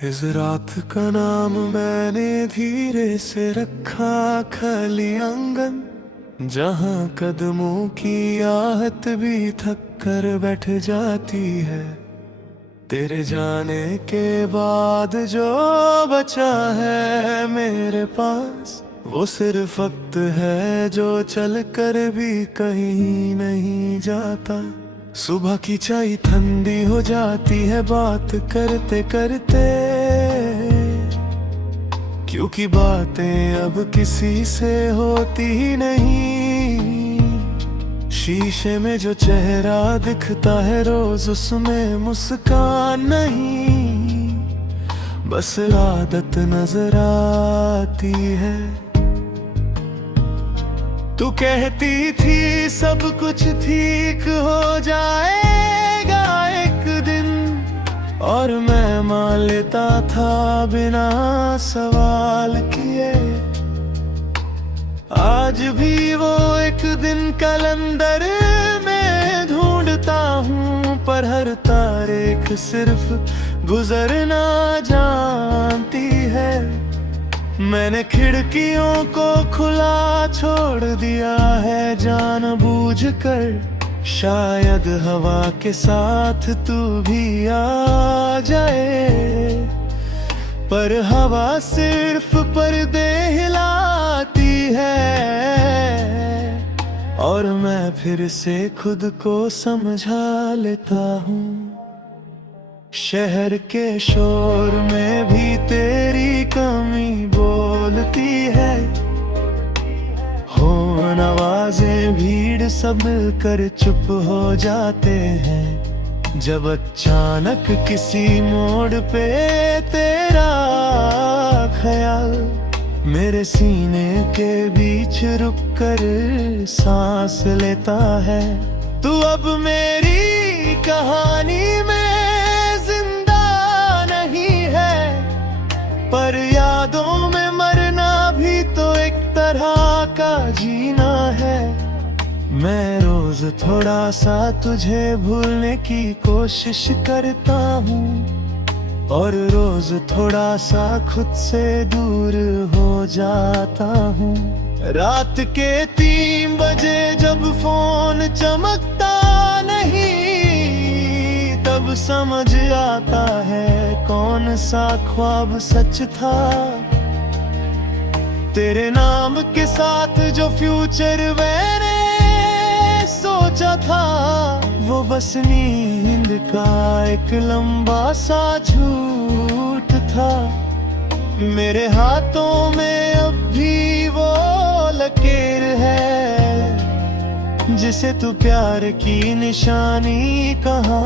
इस रात का नाम मैंने धीरे से रखा खली आंगन, जहाँ कदमों की आहट भी थक कर बैठ जाती है। तेरे जाने के बाद जो बचा है मेरे पास, वो सिर्फ वक्त है जो चल कर भी कहीं नहीं जाता। सुबह की चाय ठंडी हो जाती है बात करते करते, क्योंकि बातें अब किसी से होती ही नहीं। शीशे में जो चेहरा दिखता है रोज, उसमें मुस्कान नहीं, बस आदत नजर आती है। तू कहती थी सब कुछ ठीक हो जाएगा एक दिन, और मैं मान लेता था बिना सवाल किए। आज भी वो एक दिन कैलेंडर में ढूंढता हूँ, पर हर तारीख सिर्फ गुजरना जानती है। मैंने खिड़कियों को खुला छोड़ दिया है जानबूझकर, शायद हवा के साथ तू भी आ जाए। पर हवा सिर्फ पर्दे हिलाती है, और मैं फिर से खुद को समझा लेता हूँ। शहर के शोर में भी तेरी कमी बोलती है, होन आवाजें भीड़ सब मिलकर चुप हो जाते हैं। जब अचानक किसी मोड़ पे तेरा ख्याल मेरे सीने के बीच रुक कर सांस लेता है। तू अब मेरी कहानी में पर यादों में मरना भी तो एक तरह का जीना है। मैं रोज थोड़ा सा तुझे भूलने की कोशिश करता हूँ, और रोज थोड़ा सा खुद से दूर हो जाता हूँ। रात के 3 बजे जब फोन चमकता नहीं, तब समझ आता है कौन सा ख्वाब सच था। तेरे नाम के साथ जो फ्यूचर मैंने सोचा था, वो बस नींद का एक लंबा सा झूठ था। मेरे हाथों में अब भी वो लकीर है, जिसे तू प्यार की निशानी कहा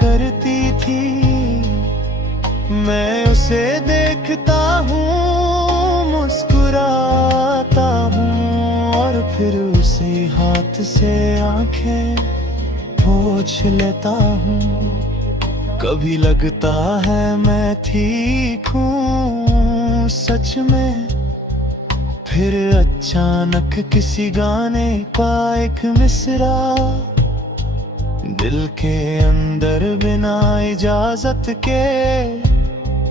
करती थी। मैं उसे देखता हूँ, मुस्कुराता हूँ, और फिर उसी हाथ से आंखें पोंछ लेता हूँ। कभी लगता है मैं ठीक हूँ सच में, फिर अचानक किसी गाने का एक मिसरा दिल के अंदर बिना इजाजत के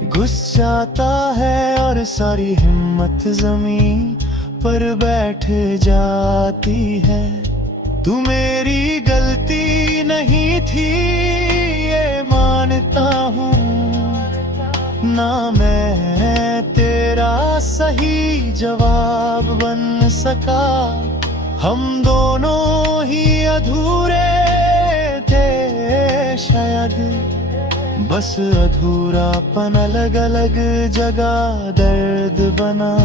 घुस जाता है, और सारी हिम्मत जमीन पर बैठ जाती है। तू मेरी गलती नहीं थी ये मानता हूँ, ना मैं तेरा सही जवाब बन सका। हम दोनों ही अधूरे थे शायद, बस अधूरापन अलग अलग जगह दर्द बना।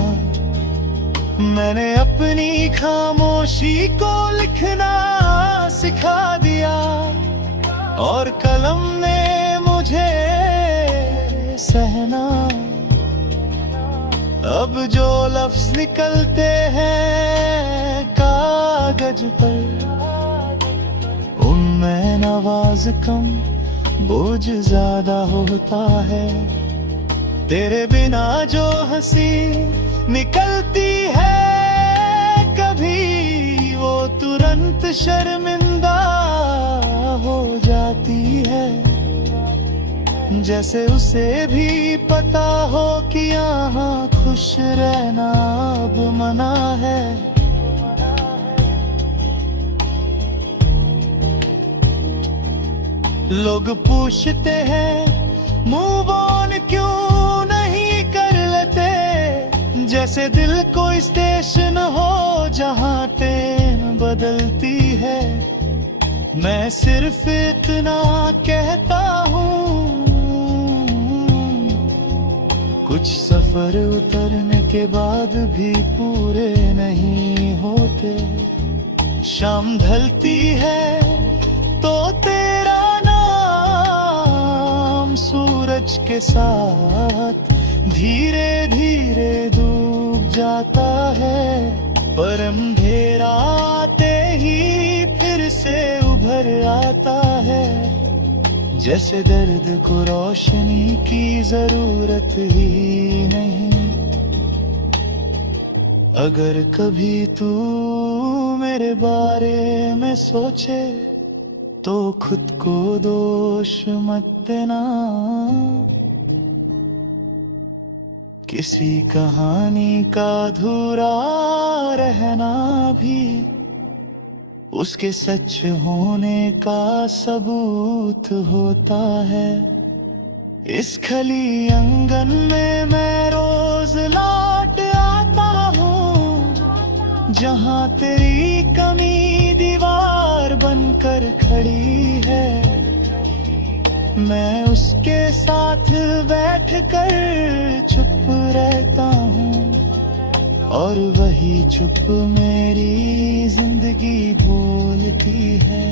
मैंने अपनी खामोशी को लिखना सिखा दिया, और कलम ने मुझे सहना। अब जो लफ्ज निकलते हैं कागज पर, उनमें नवाज कम बोझ ज्यादा होता है। तेरे बिना जो हंसी निकलती है कभी, वो तुरंत शर्मिंदा हो जाती है। जैसे उसे भी पता हो कि यहाँ खुश रहना अब मना है। लोग पूछते हैं मूव ऑन क्यों नहीं कर लेते, जैसे दिल कोई स्टेशन हो जहाँ ट्रेन बदलती है। मैं सिर्फ इतना कहता हूँ, कुछ सफर उतरने के बाद भी पूरे नहीं होते। शाम ढलती है तो तेरा नाम सूरज के साथ धीरे धीरे डूब जाता है, पर अंधेरा आते ही फिर से उभर आता है। जैसे दर्द को रोशनी की जरूरत ही नहीं। अगर कभी तू मेरे बारे में सोचे तो खुद को दोष मत देना। किसी कहानी का अधूरा रहना भी उसके सच होने का सबूत होता है। इस खली आंगन में मैं रोज लौट आता हूँ, जहाँ तेरी कमी दीवार बनकर खड़ी है। मैं उसके साथ बैठकर चुप रहता हूँ, और वही चुप मेरी जिंदगी बोलती है।